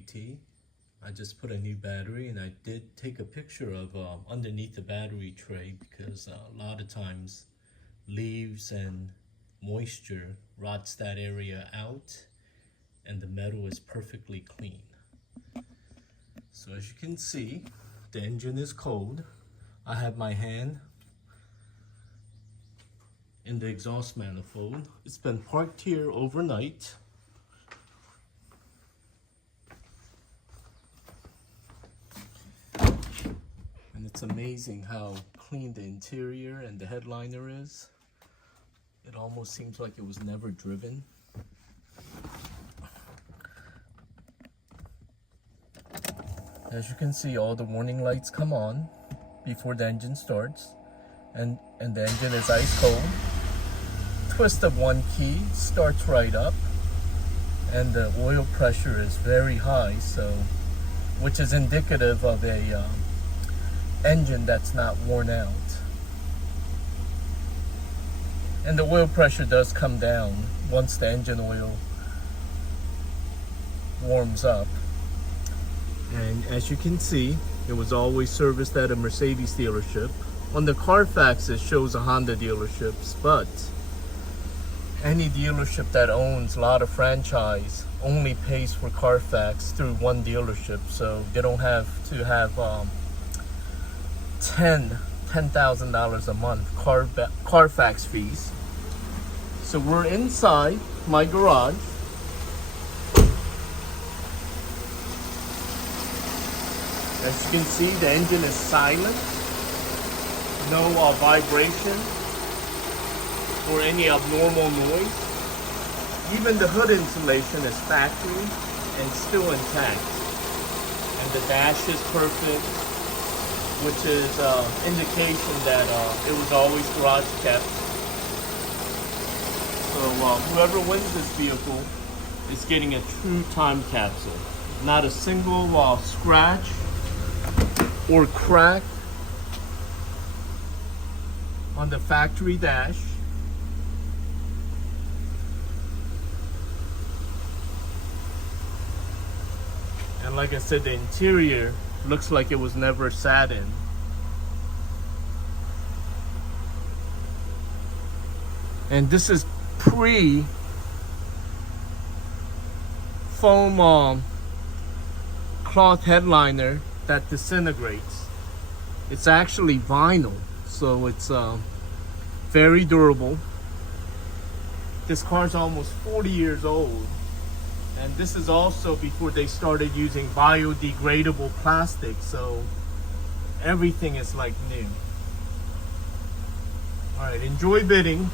GT. I just put a new battery, and I did take a picture of underneath the battery tray because a lot of times leaves and moisture rots that area out, and the metal is perfectly clean. So as you can see, the engine is cold. I have my hand in the exhaust manifold. It's been parked here overnight. And it's amazing how clean the interior and the headliner is. It almost seems like it was never driven. As you can see, all the warning lights come on before the engine starts, and the engine is ice cold. Twist of one key, starts right up, and the oil pressure is very high, so which is indicative of a engine that's not worn out. And the oil pressure does come down once the engine oil warms up. And as you can see, it was always serviced at a Mercedes dealership. On the Carfax, it shows a Honda dealerships, but any dealership that owns a lot of franchise only pays for Carfax through one dealership, so they don't have to have $10,000 a month Carfax fees. So we're inside my garage. As you can see, the engine is silent. No vibration or any abnormal noise. Even the hood insulation is factory and still intact. And the dash is perfect, which is indication that it was always garage kept. So whoever wins this vehicle is getting a true time capsule. Not a single scratch or crack on the factory dash. And like I said, the interior looks like it was never sat in. And this is pre-foam cloth headliner that disintegrates. It's actually vinyl, so it's very durable. This car's almost 40 years old, and this is also before they started using biodegradable plastic, so everything is like new. All right, enjoy bidding.